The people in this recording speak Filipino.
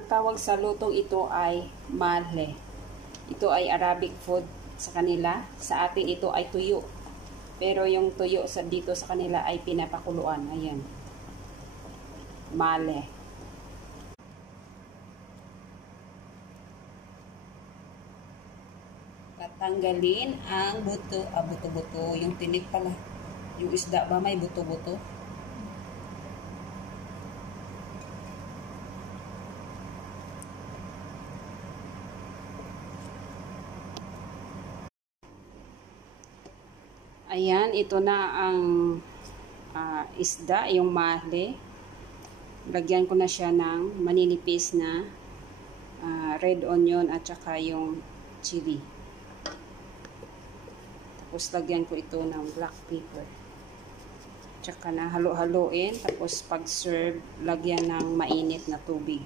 Ang tawag sa lutong ito ay mahle. Ito ay Arabic food sa kanila. Sa atin ito ay tuyo. Pero yung tuyo dito sa kanila ay pinapakuluan. Ayan. Male. Tatanggalin ang buto. Buto-buto. Yung tinik pala. Yung isda ba may buto-buto? Ayan, ito na ang isda, yung mahle. Lagyan ko na siya ng maninipis na red onion at saka yung chili. Tapos lagyan ko ito ng black pepper. Tsaka na halo-haloin. Tapos pag serve, lagyan ng mainit na tubig.